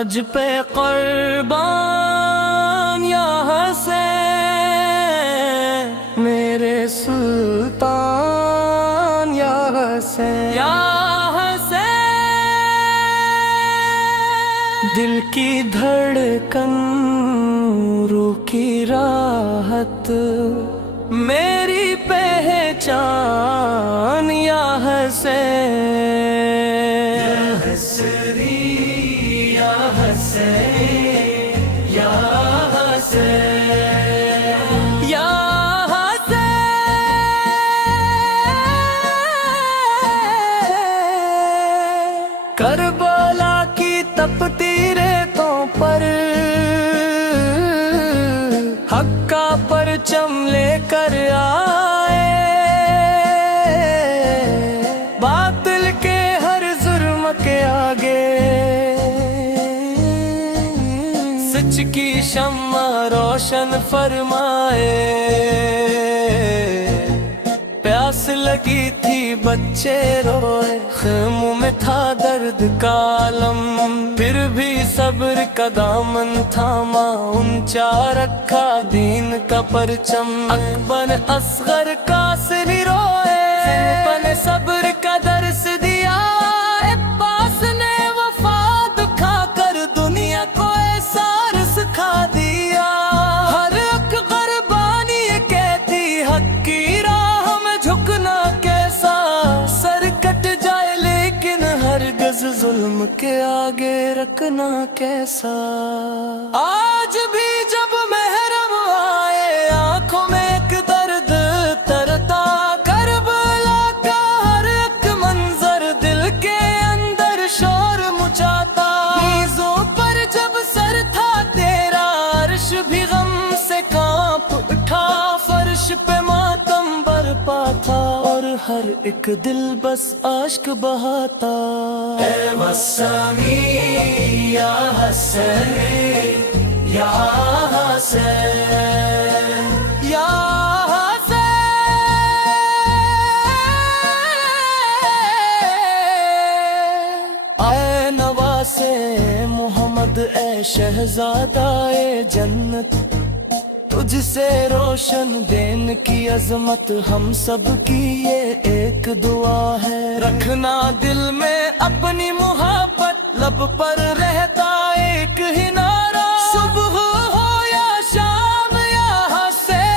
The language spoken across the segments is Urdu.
تجھ پہ قربان یا حسین، میرے سلطان یا حسین، یا حسین، دل کی دھڑکن روح کی راحت، میری پہچان یا حسین، یا حسری یا حسین، یا حسین، یا حسین، کربلا کی تپتی ریتوں پر حق کا پرچم لے کر آئے، باطل کے ہر ظلم کے آگے سچ کی شمع روشن فرمائے، پیاس لگی تھی بچے روئے، خیموں میں تھا درد کا عالم، پھر بھی صبر کا دامن تھاما، اونچا رکھا دین کا پرچم، اکبر اصغر قاسم روئے، پن صبر کا درس دیا، عباس نے وفا دکھا کر دنیا کو احسار سکھا دیا، ہر ایک قربانی یہ کہتی حق کی راہ میں جھکنا کیسا، سر کٹ جائے لیکن ہرگز ظلم کے آگے رکھنا کیسا، آج بھی جب محرم آئے آنکھوں میں ایک درد ترتا، کربلا کا ہر ایک منظر دل کے اندر شور مچاتا، نیزوں پر جب سر تھا تیرا عرش بھی غم سے کانپ اٹھا، فرش پہ ماتم برپا تھا اور ہر ایک دل بس اشک بہاتا، اے وسامی یا حسین، یا حسین، یا حسین، اے نواسے محمد، اے شہزادہ اے جنت، تجھ سے روشن دین کی عظمت ہم سب کی یہ ایک دعا ہے، رکھنا دل میں اپنی محبت، لب پر رہتا ایک ہی نعرہ، صبح ہو یا شام یا حسین،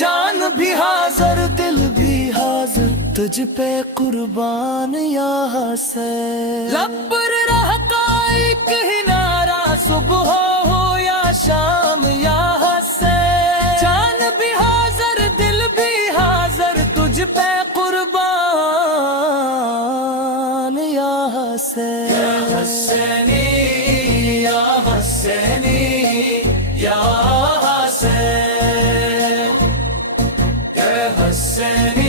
جان بھی حاضر دل بھی حاضر، تجھ پہ قربان یا حسین، لب پر رہتا ایک ہی نعرہ، صبح ہو یا شام یا حسین، جان بھی حاضر دل بھی حاضر، تجھ پہ قربان یا حسین، یا حسینی یا حسینی، یا حسین، یا حسینی۔